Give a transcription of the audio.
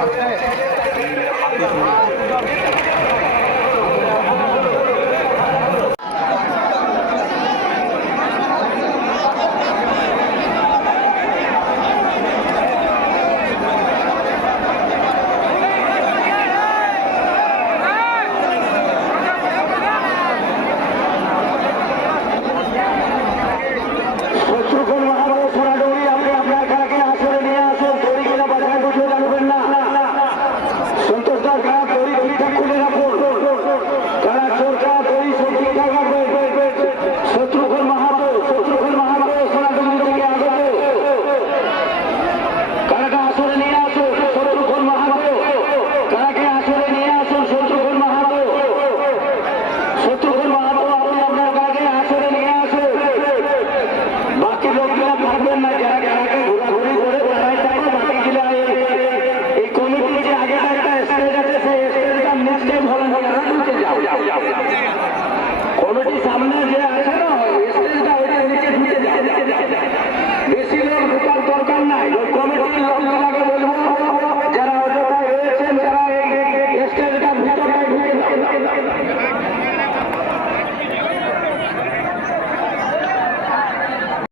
Shatrughan committee যে আগে একটা সামনে যে আছে না স্টেজটা ওইটা নিচে ঢুকে যায় বেশি লোক ঢুকার দরকার নাই কমিটি